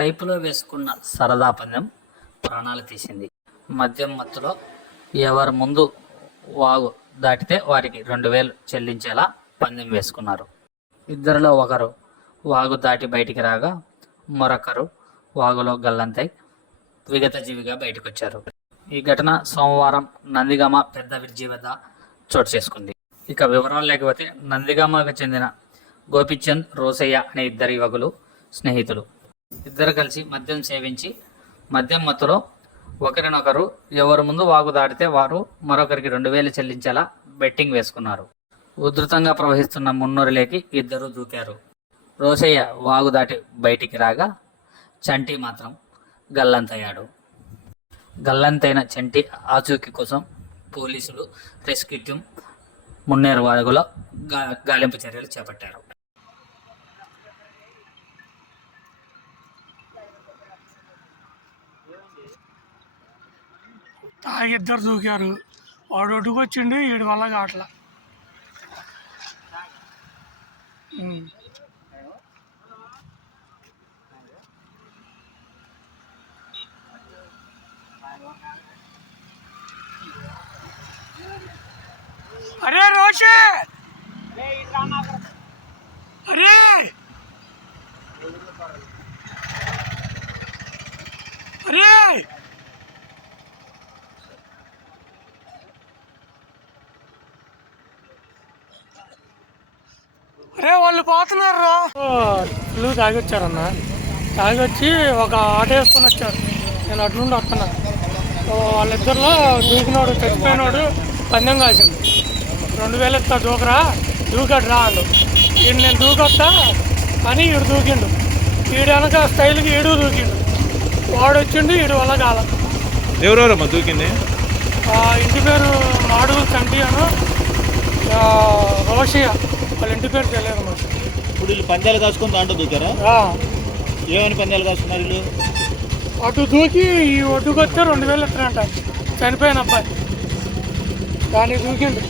కైపులో వేసుకున్న సరదా పందెం ప్రాణాలు తీసింది. మద్యం మత్తులో ఎవరు ముందు వాగు దాటితే వారికి 2000 చెల్లించేలా పందెం వేసుకున్నారు. ఇద్దరిలో ఒకరు వాగు దాటి బయటికి రాగా మరొకరు వాగులో గల్లంతై విగతజీవిగా బయటకొచ్చారు. ఈ ఘటన సోమవారం నందిగామ పెద్ద బ్రిడ్జి వద్ద చోటు చేసుకుంది. ఇక వివరాలు లేకపోతే నందిగామకు చెందిన గోపిచంద్, రోసయ్య అనే ఇద్దరు యువకులు స్నేహితులు. ఇద్దరు కలిసి మద్యం సేవించి మద్యం మత్తులో ఒకరినొకరు ఎవరు ముందు వాగు దాటితే వారు మరొకరికి 2000 చెల్లించేలా బెట్టింగ్ వేసుకున్నారు. ఉధృతంగా ప్రవహిస్తున్న మున్నూరులోకి ఇద్దరు దూకారు. రోసయ్య వాగు దాటి బయటికి రాగా చంటి మాత్రం గల్లంతయ్యాడు. గల్లంతైన చంటి ఆచూకీ కోసం పోలీసులు రెస్క్యూ టీం మున్నేరు వాగులో గాలింపు చర్యలు చేపట్టారు. ఇద్దరు దూకారు. వాడు ఒడ్డుకొచ్చిండు, వీడి వల్ల కావట్లా. అరే రోషే, అరే అరే అరే వాళ్ళు పోతున్నారు. ఫుల్ తాగొచ్చారన్న. తాగొచ్చి ఒక ఆటో వేసుకొని వచ్చారు. నేను అటు నుండి వస్తున్నా. వాళ్ళిద్దరిలో దూకినోడు చచ్చిపోయినోడు పందెం కాసిండు. 2000 ఇస్తా దూకరా, దూకాడు రా అండు. వీడు నేను దూకొస్తా అని వీడు దూకిండు. వీడు వెనక స్టైల్కి వీడు దూకిండు. వాడు వచ్చిండు, వీడు వల్ల కాల. ఎవరెవరమ్మా దూకింది? ఇంటి పేరు మాడుగులు చంటి అను, రోషియ. వాళ్ళ ఇంటి పేరు తెలియదు మాకు. ఇప్పుడు వీళ్ళు పందాలు కాసుకొని దాంట్లో దూకారా? ఏమని పందాలు కాసుకున్నారు వీళ్ళు? అటు దూకి ఈ ఒడ్డుకొస్తే 2000 ఇస్తారంట. చనిపోయిన అబ్బాయి దాన్ని దూకిండు.